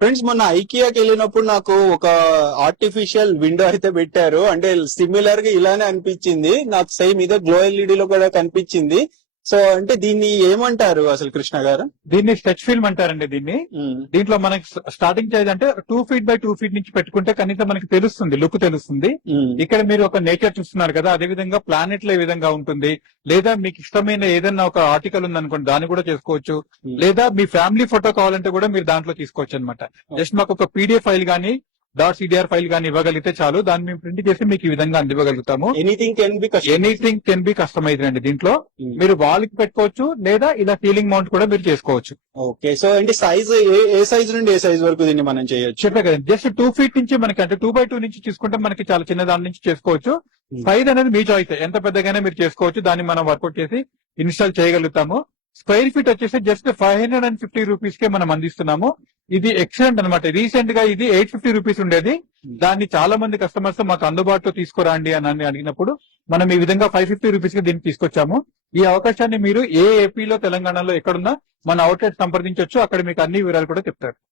Friends మొన్న ఐకియాకి వెళ్ళినప్పుడు నాకు ఒక ఆర్టిఫిషియల్ విండో అయితే పెట్టారు. అంటే సిమిలర్ గా ఇలానే అనిపించింది నాకు. సేమ్ ఇదే గ్లో ఎల్ఈడి లో కూడా కనిపించింది. సో అంటే దీన్ని ఏమంటారు అసలు కృష్ణ గారు? దీన్ని స్ట్రెచ్ ఫిల్మ్ అంటారండి. దీంట్లో మనకి స్టార్టింగ్ సైజ్ అంటే 2 feet by 2 feet నుంచి పెట్టుకుంటే కనీసం మనకి తెలుస్తుంది, లుక్ తెలుస్తుంది. ఇక్కడ మీరు ఒక నేచర్ చూస్తున్నారు కదా, అదే విధంగా ప్లానెట్ లో ఏ విధంగా ఉంటుంది, లేదా మీకు ఇష్టమైన ఏదైనా ఒక ఆర్టికల్ ఉందనుకోండి దాన్ని కూడా చేసుకోవచ్చు, లేదా మీ ఫ్యామిలీ ఫోటో కావాలంటే కూడా మీరు దాంట్లో తీసుకోవచ్చు అనమాట. జస్ట్ మాకు ఒక పీడిఎఫ్ ఫైల్ గానీ .cdr ఫైల్ గానీ ఇవ్వగలిగితే చాలు, దాన్ని మేము ప్రింట్ చేసి మీకు ఈ విధంగా అందివ్వగలుగుతాము. ఎనీథింగ్ కెన్ బి కస్టమైజ్డ్ అండి. దీంట్లో మీరు వాల్ కి పెట్టుకోవచ్చు, లేదా ఇలా సీలింగ్ మౌంట్ కూడా మీరు చేసుకోవచ్చు. ఓకే, సో అంటే సైజ్ ఏ సైజ్ నుండి ఏ సైజ్ వరకు దీన్ని మనం చేయొచ్చు? చెప్పే కదా, జస్ట్ 2 feet నుంచి మనకి అంటే 2 by 2 నుంచి తీసుకుంటే మనకి చాలా చిన్న దాని నుంచి చేసుకోవచ్చు. సైజ్ అనేది మీ చాయిస్, ఎంత పెద్దగానే మీరు చేసుకోవచ్చు. దాన్ని మనం వర్కౌట్ చేసి ఇన్స్టాల్ చేయగలుగుతాము. స్క్వేర్ ఫీట్ వచ్చేసి జస్ట్ 550 రూపీస్ కే మనం అందిస్తున్నాము. ఇది ఎక్సలెంట్ అనమాట. రీసెంట్ గా ఇది 850 రూపీస్ ఉండేది. దాన్ని చాలా మంది కస్టమర్స్ మాకు అందుబాటులో తీసుకురండి అని అడిగినప్పుడు మనం ఈ విధంగా 550 రూపీస్ కి దీన్ని తీసుకొచ్చాము. ఈ అవకాశాన్ని మీరు ఏపీలో తెలంగాణలో ఎక్కడున్నా మన అవుట్లెట్ సంప్రదించవచ్చు. అక్కడ మీకు అన్ని వివరాలు కూడా చెప్తారు.